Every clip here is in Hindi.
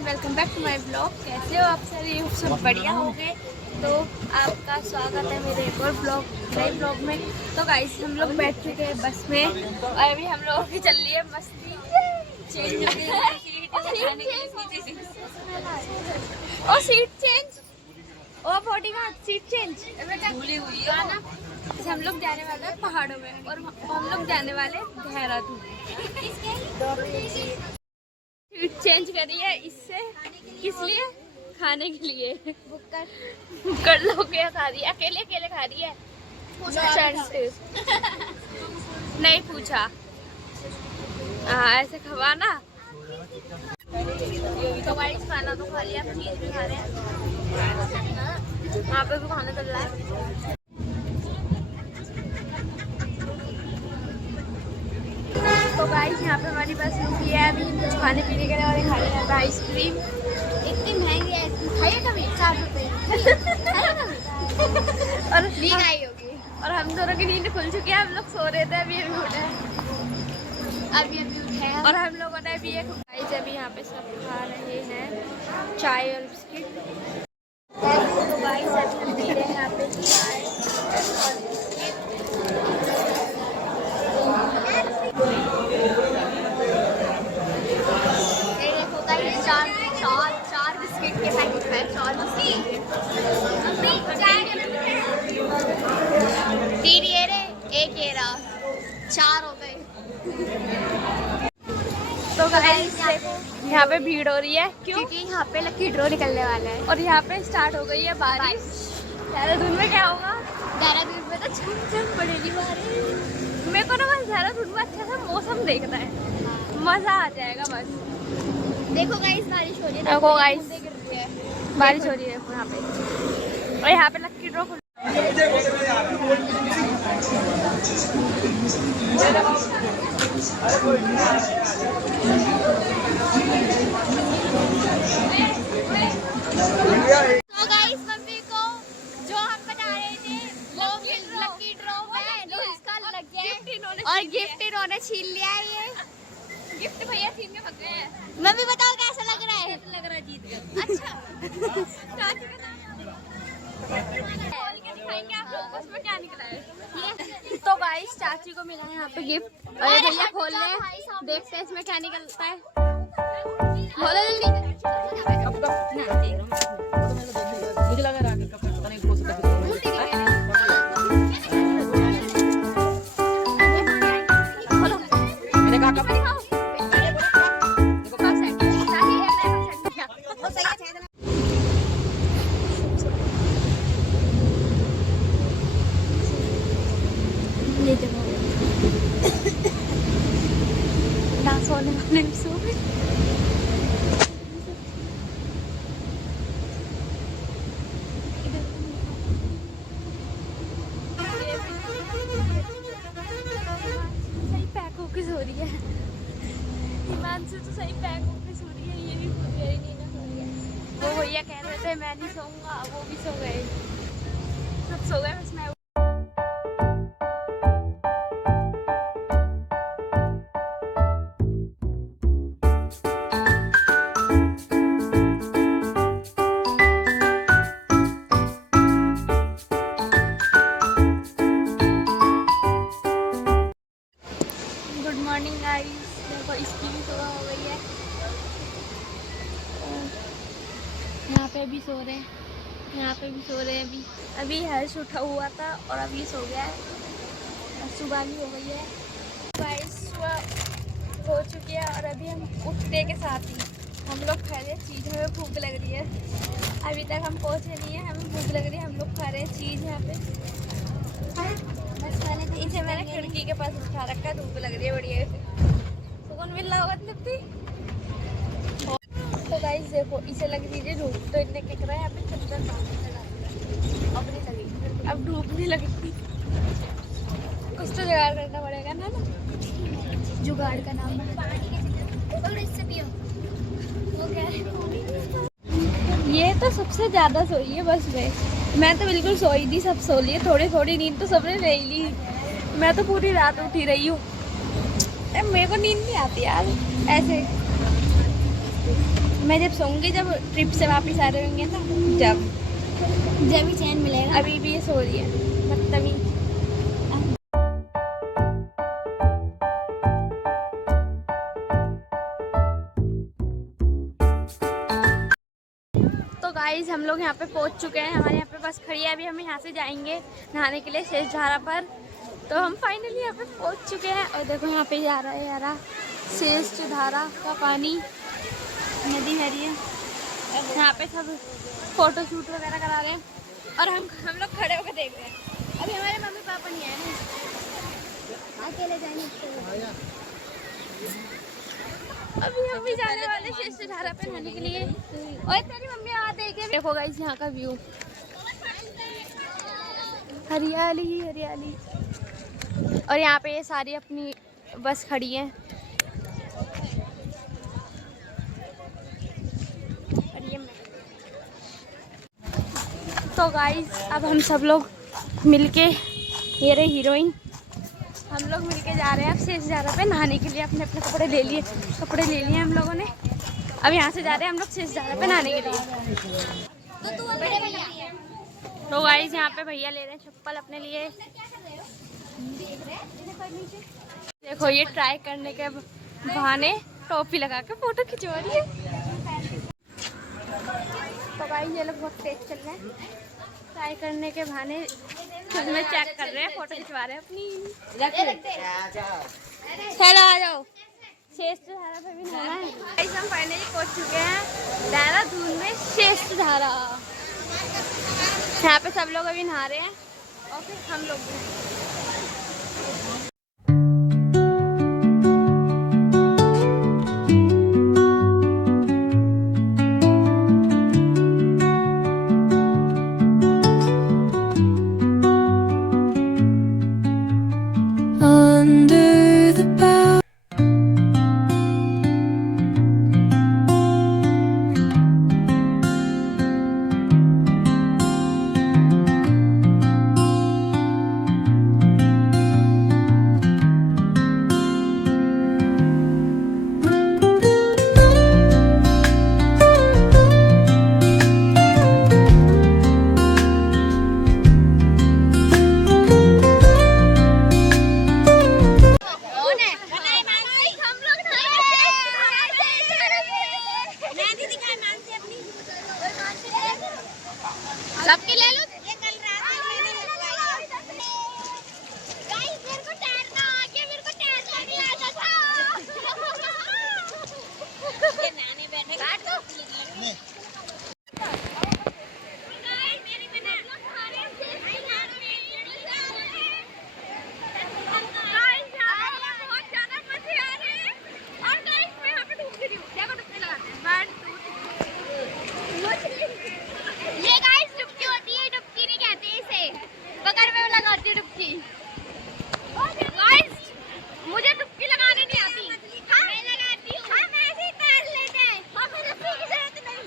And welcome back to my blog. कैसे हो आप सभी? सब बढ़िया हो गए। तो आपका स्वागत है मेरे एक और नए ब्लॉग में। तो गाइस हम लोग बैठ चुके हैं बस में और अभी हम लोगों की चल रही है मस्ती। और सीट चेंज और बॉडी का सीट चेंज भूली हुई है ना। हम लोग जाने वाले हैं पहाड़ों में और हम लोग जाने वाले देहरादून। सीट चेंज करी है इससे, किस लिए? खाने के लिए। बुक्कर लोग ये खा रही है, अकेले अकेले खा रही है। नहीं पूछा। ऐसे खवाना। तो गाइस खाना तो खा लिया, चीज भी खा रहे हैं। यहाँ पे भी खाना चल रहा है। तो गाइस यहाँ पे हमारी बस रुकी है अभी कुछ खाने पीने के लिए और खा रहे हैं आइसक्रीम। इतनी महंगी आइसक्रीम खाइए कभी? 4 रुपए। और ली आई होगी। और हम दोनों की नींद खुल चुकी है, हम लोग सो रहे थे, अभी उठे अभी उठे और हम लोगों ने अभी गाइस अभी यहाँ पे सब खा रहे हैं चाय और बिस्किट। तो गाइस अभी हम पी रहे हैं यहाँ पे चाय और चार बिस्किट के पैकेट है। 3 ये रे, 1 ये रहा, 4 हो गए। तो गाइस देखो यहाँ पे भीड़ हो रही है, क्योंकि यहाँ पे लकी ड्रॉ निकलने वाला है और यहाँ पे स्टार्ट हो गई है बारिश। देहरादून में क्या होगा? देहरादून में तो छम पड़ेगी बारिश। मेरे को ना बस देहरादून में अच्छा सा मौसम देखना है, मजा आ जाएगा बस। देखो गाइस बारिश हो रही है, देखो गाइस बारिश हो रही है यहाँ पे। और यहाँ पे लक्की ड्रॉ तो गाइस मम्मी को जो हम बता रहे थे वो लक्की ड्रॉ में उसका लग गया और गिफ्ट इन्होंने छीन लिया है। ये गिफ्ट भैया छीन के भाग गए हैं। मम्मी बताओ कैसा लग रहा है? लग रहा है जीत गए। अच्छा चाची बताओ खोल के दिखाएंगे आप लोगों को उसमें क्या निकला है। तो गाइस चाची को मिला है यहाँ पे गिफ्ट और ये भैया खोल ले, देखते हैं इसमें क्या निकलता है। खोलो जल्दी। मुझे लगा रानी का पता नहीं हो सकता है। मैंने कहा कब ना सोने वाले भी सो गए। सही पैक होके सो रही है हिमांशु, तो सही पैक होके सो रही है। ये भी सो रही है, नीना सो रही है। वो भैया कह रहे थे मैं नहीं सोऊंगा, वो भी सो गए, सब सो गए, बस मैं। गुड मॉर्निंग गाइस, देखो इसकी भी सुबह हो गई है। यहाँ पे भी सो रहे हैं, यहाँ पे भी सो रहे हैं। अभी हर्ष उठा हुआ था और अभी सो गया है और सुबह भी हो गई है। गाइस सुबह हो चुकी है और अभी हम उठने के साथ ही हम लोग खा रहे हैं चीज़। हमें भूख लग रही है, अभी तक हम पहुँचे नहीं है, हमें भूख लग रही है। हम लोग खा रहे हैं चीज़ यहाँ पे। इसे मैंने खिड़की के पास उठा रखा है, धूप लग रही है बढ़िया से, सुकून मिल रहा होगा लगती। तो गाइस देखो इसे लग रही है धूप, तो इतने क्या करा है यहाँ पे चद्दर अब नहीं लगी, अब धूप नहीं लगती। कुछ तो जुगाड़ करना पड़ेगा ना। जुगाड़ का नाम इससे पियो। वो कह रहे ये तो सबसे ज्यादा सोई है बस में, मैं तो बिल्कुल सोई नहीं, सब सो लिए। थोड़ी थोड़ी नींद तो सबने ले ली, मैं तो पूरी रात उठी रही हूँ। मेरे को नींद नहीं आती यार ऐसे। मैं जब सोऊंगी, जब ट्रिप से वापस आ रहे होंगे ना, जब ही चैन मिलेगा। अभी भी ये सो रही है बदतमीज। तो गाइस हम लोग यहाँ पे पहुँच चुके हैं, हमारे यहाँ पे बस खड़ी है। अभी हम यहाँ से जाएंगे नहाने के लिए शेषधारा पर। तो हम फाइनली यहाँ पे पहुँच चुके हैं और देखो यहाँ पे जा रहा है यारा शेषधारा का पानी, नदी है रही है। यहाँ पे सब फोटो शूट वगैरह करा रहे हैं और हम लोग खड़े होकर देख रहे हैं। अभी हमारे मम्मी पापा नहीं आए ना, अकेले जाएंगे। अभी हम भी जाने वाले शेषधारा पे नहाने के लिए। और तेरी मम्मी आ देखे, देखो गाइस यहाँ का व्यू, हरियाली ही हरियाली। और यहाँ पे ये सारी अपनी बस खड़ी है। और ये तो गाइस अब हम सब लोग मिलके, ये रहे हीरोइन, हम लोग मिलके जा रहे हैं अब शेषधारा पे नहाने के लिए। अपने अपने कपड़े ले लिए हम लोगों ने। अब यहाँ से जा रहे हैं हम लोग शेषधारा पे नहाने के लिए। तो गाइस यहाँ पे भैया ले रहे हैं चप्पल अपने लिए। देखो ये ट्राई करने के बहाने टोपी लगा के फोटो खिंचवा रही है। तो गाइस ये लोग बहुत तेज चल रहे हैं, ट्राई करने के बहाने खुद में चेक कर रहे हैं, फोटो खिंचवा रहे हैं अपनी। चलो आ जाओ, शेषधारा पे भी नहाना है। गाइस हम फाइनली पहुंच चुके हैं देहरादून में शेषधारा। यहाँ पे सब लोग अभी नहा रहे हैं और फिर हम लोग भी। सबके ले लो। ये कल रात में मैंने लगवाया। गाइस मेरे को तैरना आ गया, मेरे को तैरना नहीं आता था। ये नाने बैठे काट दो। गाइस मेरी मैंने खा रहे हैं। गाइस बहुत ज्यादा मजे आ रहे हैं। और गाइस मैं यहाँ पे डूब रही हूँ। देखो डुबकी लगाते हैं। 1 2 3। ये गाइस डुबकी होती है, डुबकी नहीं कहते इसे, बगर में लगाती है डुबकी। गाइस मुझे डुबकी लगाने नहीं आती। मैं लगाती हूँ। हम ऐसे ही तैर लेते हैं, हमें रस्सी की जरूरत नहीं।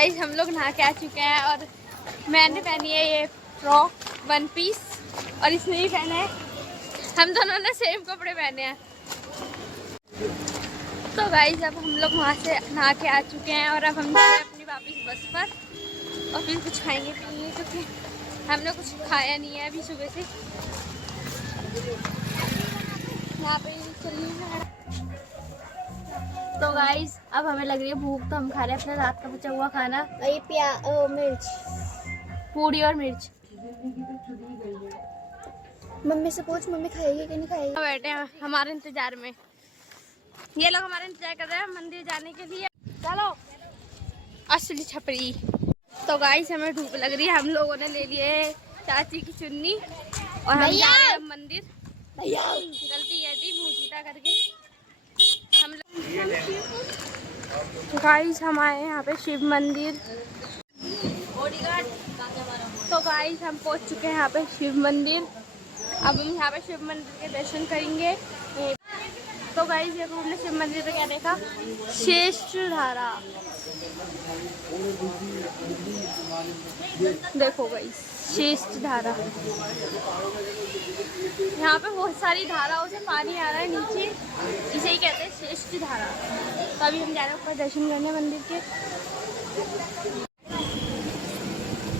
गाइस हम लोग नहा के आ चुके हैं और मैंने पहनी है ये फ्रॉक 1 पीस और इसने भी पहना है। हम दोनों ने सेम कपड़े पहने हैं। तो गाइस अब हम लोग वहाँ से नहा के आ चुके हैं और अब हम जा रहे हैं अपनी वापस बस पर और फिर कुछ खाएंगे पिएंगे क्योंकि हमने कुछ खाया नहीं है अभी सुबह से। यहाँ पे चलनी है। तो गाइस अब हमें लग रही है भूख, तो हम खा रहे हैं अपना रात का बचा हुआ खाना। ये मिर्च, पूड़ी और मिर्च। मम्मी से पूछ, मम्मी खाएगी कि नहीं खाएगी। बैठे हैं हमारे इंतजार में, ये लोग हमारे इंतजार कर रहे हैं मंदिर जाने के लिए। चलो असली छपरी। तो गाइस हमें धूप लग रही है, हम लोगों ने ले लिए चाची की चुन्नी और हम जा रहे हैं मंदिर। गलती कर दी मुँह छूटा करके हम लोग। गाइस हम आए यहाँ पे शिव मंदिर। तो गाइस हम पहुँच चुके हैं यहाँ पे शिव मंदिर। अब हम यहाँ पे शिव मंदिर के दर्शन करेंगे। तो गाइस ये हमने शिव मंदिर पे क्या देखा, श्रेष्ठ धारा। देखो गाइस श्रेष्ठ धारा, यहाँ पे बहुत सारी धाराओं से पानी आ रहा है नीचे, इसे ही कहते हैं श्रेष्ठ धारा। तो अभी हम जा रहे हैं ऊपर दर्शन करने मंदिर के।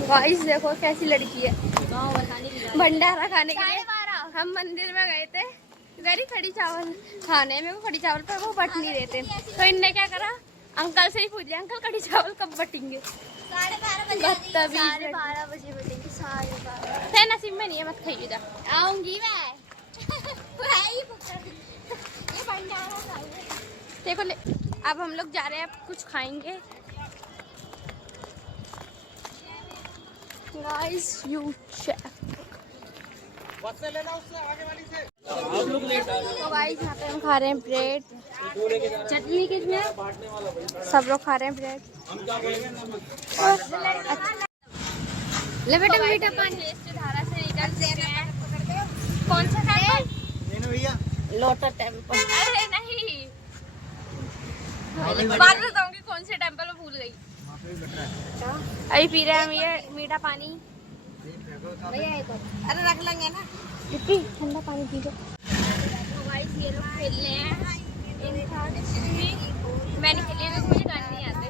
गाइस देखो कैसी लड़की है, भंडारा खाने के लिए हम मंदिर में गए थे। गरी कड़ी चावल खाने में, वो कड़ी चावल पर वो बट नहीं देते, तो इनने क्या करा, अंकल से ही पूछ लिया अंकल कड़ी चावल कब बटेंगे। 12:30 बजे नसीब में नहीं है, मत खाइए जा। आऊंगी मैं। देखो अब हम लोग जा रहे हैं, अब कुछ खाएंगे। Guys you check. तो गाइस यहाँ पे हम खा रहे हैं ब्रेड, चटनी किसमें, सब लोग खा रहे हैं ब्रेड। ले बेटा मीठा पानी धारा से निकलते हैं। कौन सा टेम्पल? Lotus temple. अरे नहीं, बाद में बताऊंगी कौन से टेम्पल में, भूल गई। अभी पी रहे हैं हम ये मीठा पानी। अरे रख लेंगे ना, ठंडा पानी पी लो। तो गाइस ये लोग खेल रहे हैं, मैंने खेली है, मुझे गाने नहीं आते।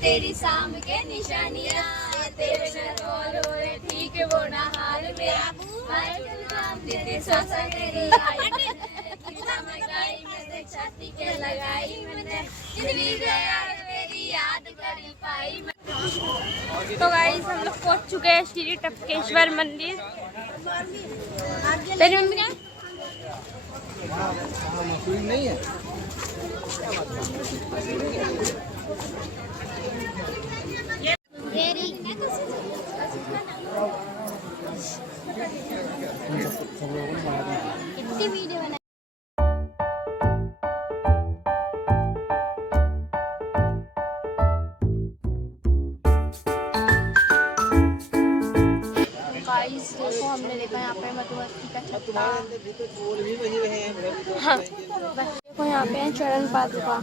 तेरी शाम के निशानियां, तेरे ठीक वो ना हाल मेरा, तेरी सांसा तेरी छाती के लगाई मैंने, मेरी याद करी पाई। तो गाइस हम लोग पहुंच चुके हैं श्री टपकेश्वर मंदिर। तेरी मम्मी क्या नहीं है? कितनी वीडियो बनाई। गाइस देखो हमने देखा यहाँ पे मधुमक्खी का छत्ता। हाँ देखो यहाँ पे है चरण पादुका।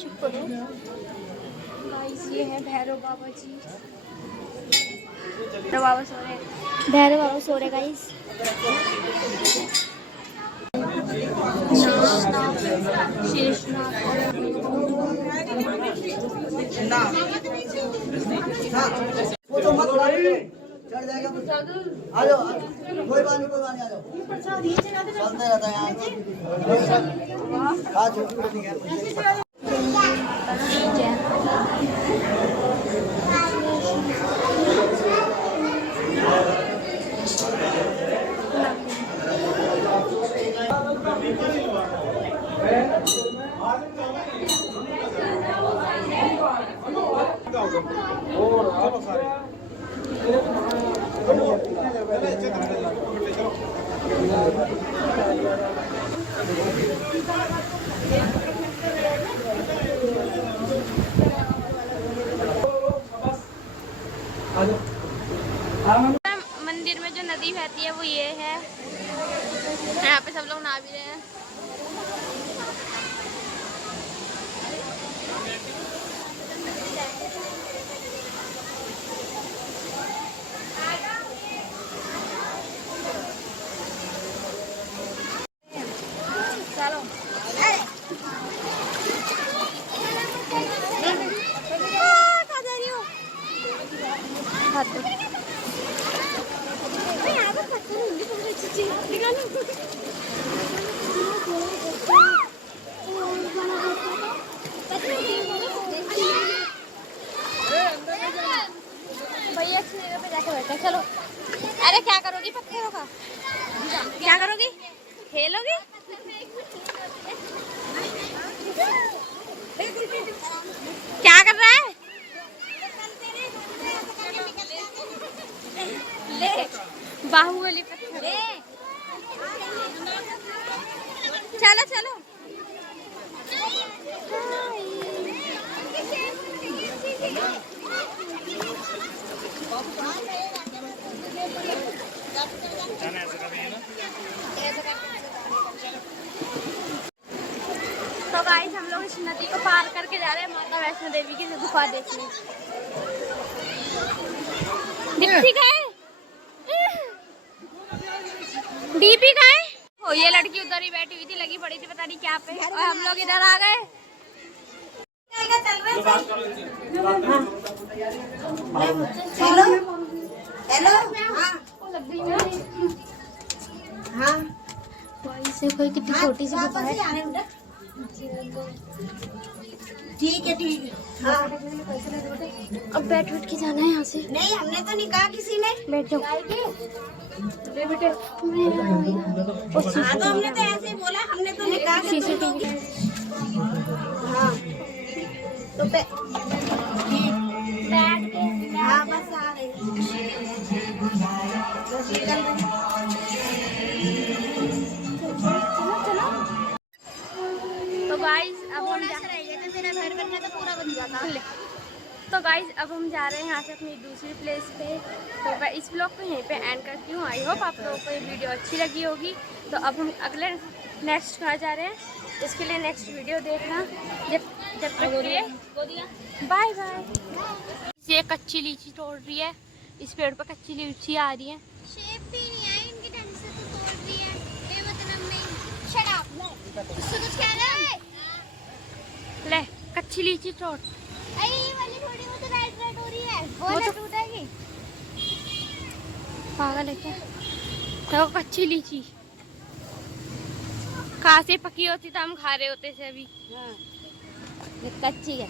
चुप करो। गाइस ये है भैरव बाबा जी। भैरव बाबा सो रहे, भैरव बाबा सो रहे गाइस। वो तो मत चढ़ जाएगा, आ जाओ कोई बात नहीं आ जाओ, चलते रहता है यहाँ। सब लोग नहा भी रहे हैं। चलो भैया अच्छी जगह पे जाके बैठे। चलो। अरे क्या करोगी पत्थरों का? क्या करोगी? खेलोगी? क्या कर रहा है? ले बाहुबली पत्थर ले। चलो चलो। तो गाइस हम लोग इस नदी को पार करके जा रहे हैं माता वैष्णो देवी की गुफा देखने। दीप्ति का है? दीपी का है? ओ ये लड़की उधर ही बैठी हुई थी, लगी पड़ी थी पता नहीं क्या पे, और हम लोग इधर आ गए। Hello hello. हाँ से कोई कितनी छोटी सी गुफा है। ठीक है ठीक है। हाँ अब बैठ बैठ के जाना है यहाँ से। नहीं हमने तो नहीं कहा किसी ने। बैठ जाओ। हाँ तो हमने तो ऐसे ही बोला, हमने तो नहीं कहा कि तुम लोग। हाँ तो बैठ के। हाँ बस आ रहे तो गाइस अब हम मेरा घर बनना तो पूरा बन जाता। तो गाइस अब हम जा रहे हैं यहाँ से अपनी दूसरी प्लेस पे। तो मैं इस ब्लॉग को यहीं पे एंड करती हूँ। आई होप आप लोगों को ये वीडियो अच्छी लगी होगी। तो अब हम अगले नेक्स्ट कहाँ जा रहे हैं, इसके लिए नेक्स्ट वीडियो देखना। जब तक के लिए बाय बाय। ये कच्ची लीची तोड़ रही है, इस पेड़ पर कच्ची लीची आ रही है। शेप भी नहीं आई इनके ढंग से तो तोड़ रही है बेमतलब में। Shut up. उससे कुछ कह रहा है? ले कच्ची लीची तोड़। अरे ये वाली थोड़ी वो तो राइट राइट हो रही है, वो वो ना तो- टूटेगी। पागल है क्या? तो कच्ची लीची कहाँ से पकी होती तो हम खा रहे होते थे अभी। हाँ ये कच्ची है।